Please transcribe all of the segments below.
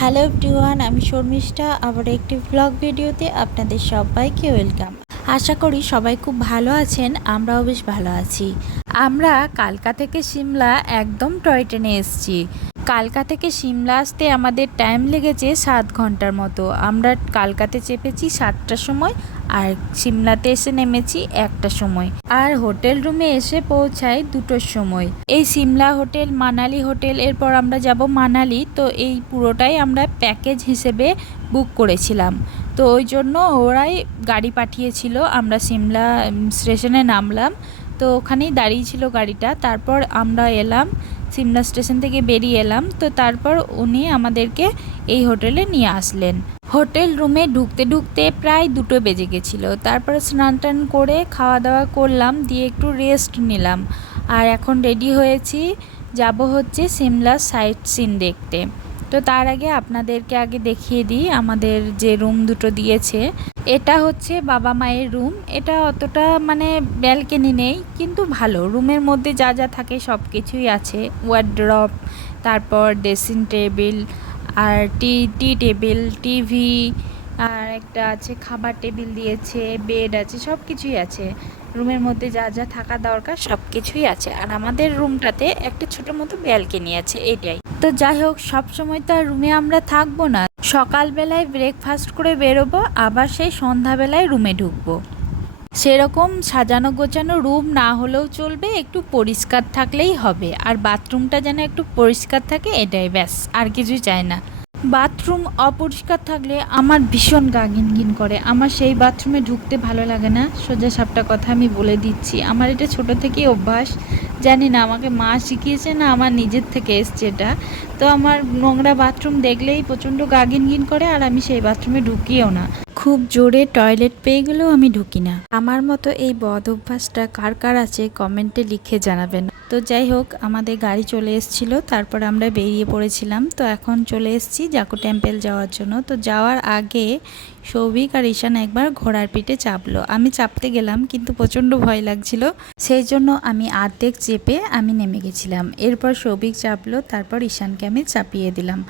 Hello everyone, আমি শর্মিষ্ঠা আবার একটি ব্লগ ভিডিওতে আপনাদের সবাইকে ওয়েলকাম। আশা করি সবাই খুব ভালো আছেন, আমরাও বেশ ভালো আছি। আমরা কালকা থেকে সিমলা একদম টয় ট্রেনে এসেছি। কালকা থেকে সিমলা আসতে আমাদের টাইম লেগেছে 7 ঘন্টার মতো। আমরা কালকাতে চেপেছি 7টার সময় আর সিমলাতে এসে নেমেছি 1টার সময়, আর হোটেল রুমে এসে পৌঁছাই 2টোর সময়। এই সিমলা হোটেল, মানালি হোটেল, এরপর আমরা যাব মানালি। তো এই পুরোটাই আমরা প্যাকেজ হিসেবে বুক করেছিলাম। তো ওই জন্য ওরাই গাড়ি পাঠিয়েছিল। আমরা সিমলা স্টেশনে নামলাম, তো ওখানেই দাঁড়িয়েছিল গাড়িটা। তারপর আমরা এলাম, সিমলা স্টেশন থেকে বেরিয়ে এলাম। তো তারপর উনি আমাদেরকে এই হোটেলে নিয়ে আসলেন। হোটেল রুমে ঢুকতে ঢুকতে প্রায় 2টো বেজে গেছিলো। তারপরে স্নান টান করে খাওয়া দাওয়া করলাম, দিয়ে একটু রেস্ট নিলাম। আর এখন রেডি হয়েছি, যাব হচ্ছে সিমলা সাইট সিন দেখতে। তো তার আগে আপনাদেরকে আগে দেখিয়ে দিই আমাদের যে রুম দুটো দিয়েছে। এটা হচ্ছে বাবা মায়ের রুম। এটা অতটা মানে ব্যালকনি নেই, কিন্তু ভালো। রুমের মধ্যে যা যা থাকে সব কিছুই আছে। ওয়ার্ড্রপ, তারপর ড্রেসিং টেবিল, আর টি টেবিল, টিভি, আর একটা আছে খাবার টেবিল দিয়েছে, বেড আছে, সব কিছুই আছে। রুমের মধ্যে যা যা থাকা দরকার সব কিছুই আছে। আর আমাদের রুমটাতে একটা ছোটো মতো ব্যালকনি আছে, এটাই। তো যাই হোক, সব সময় তো আর রুমে আমরা থাকবো না। সকালবেলায় ব্রেকফাস্ট করে বেরোবো, আবার সেই সন্ধ্যাবেলায় রুমে ঢুকবো। সেরকম সাজানো গোছানো রুম না হলেও চলবে, একটু পরিষ্কার থাকলেই হবে। আর বাথরুমটা যেন একটু পরিষ্কার থাকে, এটাই ব্যাস, আর কিছু চাই না। বাথরুম অপরিষ্কার থাকলে আমার ভীষণ গা ঘিনঘিন করে। আমার সেই বাথরুমে ঢুকতে ভালো লাগে না, সোজা সাপটা কথা আমি বলে দিচ্ছি। আমার এটা ছোট থেকেই অভ্যাস। জানি না আমাকে মা শিখিয়েছে না আমার নিজের থেকে এসছে এটা। তো আমার নোংরা বাথরুম দেখলেই প্রচণ্ড গা ঘিনঘিন করে, আর আমি সেই বাথরুমে ঢুকিও না। খুব জোরে টয়লেট পেয়ে গেলেও আমি ঢুকি না। আমার মতো এই বদ অভ্যাসটা কার কার আছে কমেন্টে লিখে জানাবেন। তো যাই হোক, আমাদের গাড়ি চলে এসেছিল, তারপর আমরা বেরিয়ে পড়েছিলাম। তো এখন চলে এসেছি জাকু টেম্পল যাওয়ার জন্য। তো যাওয়ার আগে সৌভিক আর ঈশান একবার ঘোড়ার পিঠে চাপলো। আমি চাপতে গেলাম, কিন্তু প্রচণ্ড ভয় লাগছিল, সেই জন্য আমি অর্ধেক চেপে আমি নেমে গেছিলাম। এরপর সৌভিক চাপলো, তারপর ঈশানকে আমি চাপিয়ে দিলাম।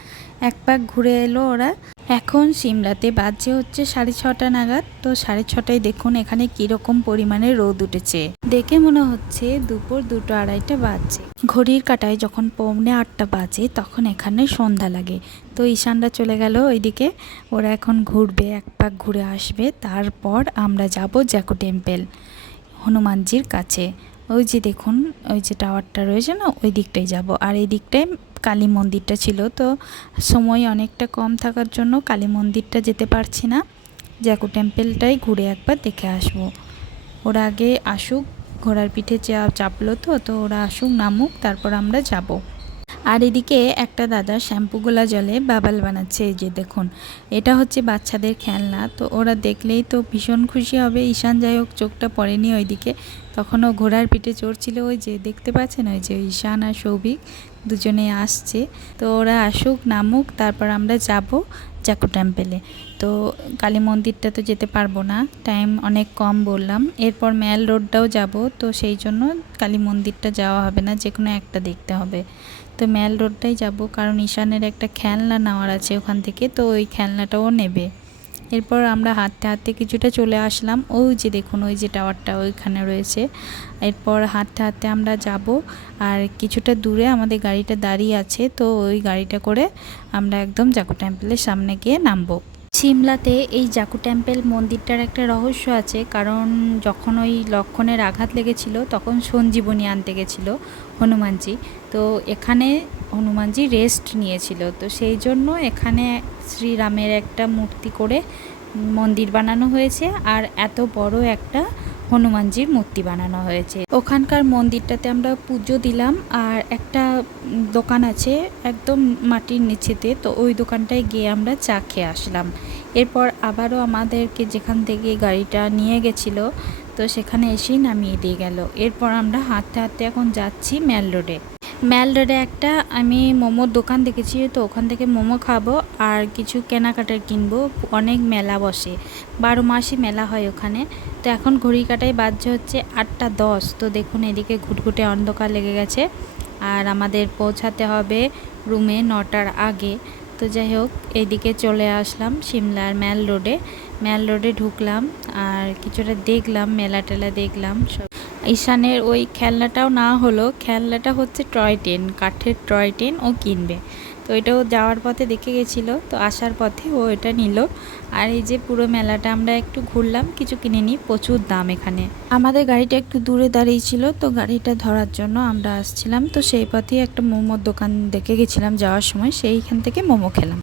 এক পাক ঘুরে এলো ওরা। এখন সিমলাতে বাজছে হচ্ছে 6:30 নাগাদ। তো 6:30টায় দেখুন এখানে কীরকম পরিমাণে রোদ উঠেছে। দেখে মনে হচ্ছে দুপুর 2-2:30 বাজছে। ঘড়ির কাঁটায় যখন 7:45 বাজে তখন এখানে সন্ধ্যা লাগে। তো ঈশানরা চলে গেল ওইদিকে, ওরা এখন ঘুরবে, এক পাক ঘুরে আসবে। তারপর আমরা যাব জাকু টেম্পল, হনুমানজির কাছে। ওই যে দেখুন, ওই যে টাওয়ারটা রয়েছে না, ওই দিকটাই যাব। আর এই দিকটায় কালী মন্দিরটা ছিল। তো সময় অনেকটা কম থাকার জন্য কালী মন্দিরটা যেতে পারছি না, জাকু টেম্পলটাই ঘুরে একবার দেখে আসব। ওরা আগে আসুক, ঘোড়ার পিঠে চাপলো, তো ওরা আসুক, নামুক, তারপর আমরা যাব। আর এদিকে একটা দাদা শ্যাম্পুগুলা জলে বাবাল বানাচ্ছে। এই যে দেখুন, এটা হচ্ছে বাচ্চাদের খেলনা। তো ওরা দেখলেই তো ভীষণ খুশি হবে। ঈশান যাই হোক চোখটা পড়েনি ওইদিকে, তখনও ঘোড়ার পিঠে চড়ছিল। ওই যে দেখতে পাচ্ছেন, ওই যে ঈশান আর সৌভিক দুজনে আসছে। তো ওরা আসুক, নামুক, তারপর আমরা যাব জাকু টেম্পলে। তো কালী মন্দিরটা তো যেতে পারবো না, টাইম অনেক কম বললাম। এরপর ম্যাল রোডটাও যাব, তো সেই জন্য কালী মন্দিরটা যাওয়া হবে না, যে কোনো একটা দেখতে হবে। তো ম্যাল রোডটাই যাব, কারণ ঈশানের একটা খেলনা নেওয়ার আছে ওখান থেকে, তো ওই খেলনাটাও নেবে। এরপর আমরা হাঁটতে হাঁটতে কিছুটা চলে আসলাম। ওই যে দেখুন, ওই যে টাওয়ারটা ওইখানে রয়েছে। এরপর হাঁটতে হাঁটতে আমরা যাব, আর কিছুটা দূরে আমাদের গাড়িটা দাঁড়িয়ে আছে। তো ওই গাড়িটা করে আমরা একদম জাকু টেম্পলের সামনে গিয়ে নামবো। সিমলাতে এই জাকু টেম্পল মন্দিরটার একটা রহস্য আছে, কারণ যখন ওই লক্ষণের আঘাত লেগেছিল তখন সঞ্জীবনী আনতে গেছিলো হনুমানজি। তো এখানে হনুমানজি রেস্ট নিয়েছিল, তো সেই জন্য এখানে শ্রীরামের একটা মূর্তি করে মন্দির বানানো হয়েছে, আর এত বড় একটা হনুমানজির মূর্তি বানানো হয়েছে। ওখানকার মন্দিরটাতে আমরা পুজো দিলাম, আর একটা দোকান আছে একদম মাটির নিচেতে, তো ওই দোকানটায় গিয়ে আমরা চা খেয়ে আসলাম। এরপর আবারও আমাদেরকে যেখান থেকে গাড়িটা নিয়ে গেছিলো, তো সেখানে এসেই নামিয়ে দিয়ে গেল। এরপর আমরা হাঁটতে হাঁটতে এখন যাচ্ছি ম্যাল রোডে। ম্যাল রোডে একটা আমি মোমোর দোকান দেখেছি, তো ওখান থেকে মোমো খাবো আর কিছু কেনাকাটার কিনবো। অনেক মেলা বসে, 12 মাসই মেলা হয় ওখানে। তো এখন ঘড়ি কাটায় বাজছে হচ্ছে 8:10। তো দেখুন এদিকে ঘুটঘুটে অন্ধকার লেগে গেছে, আর আমাদের পৌঁছাতে হবে রুমে 9টার আগে। তো যাই হোক, এইদিকে চলে আসলাম সিমলার ম্যাল রোডে ঢুকলাম আর কিছুটা দেখলাম, মেলা টেলা দেখলাম সব। ঈশানের ওই খেলনাটাও না হলো, খেলনাটা হচ্ছে টয় ট্রেন, কাঠের টয় ট্রেন ও কিনবে। তো এটাও যাওয়ার পথে দেখে গেছিলো, তো আসার পথে ও এটা নিল। আর এই যে পুরো মেলাটা আমরা একটু ঘুরলাম, কিছু কিনে নিই, প্রচুর দাম এখানে। আমাদের গাড়িটা একটু দূরে দাঁড়িয়েছিল, তো গাড়িটা ধরার জন্য আমরা আসছিলাম, তো সেই পথেই একটা মোমোর দোকান দেখে গেছিলাম যাওয়ার সময়, সেইখান থেকে মোমো খেলাম।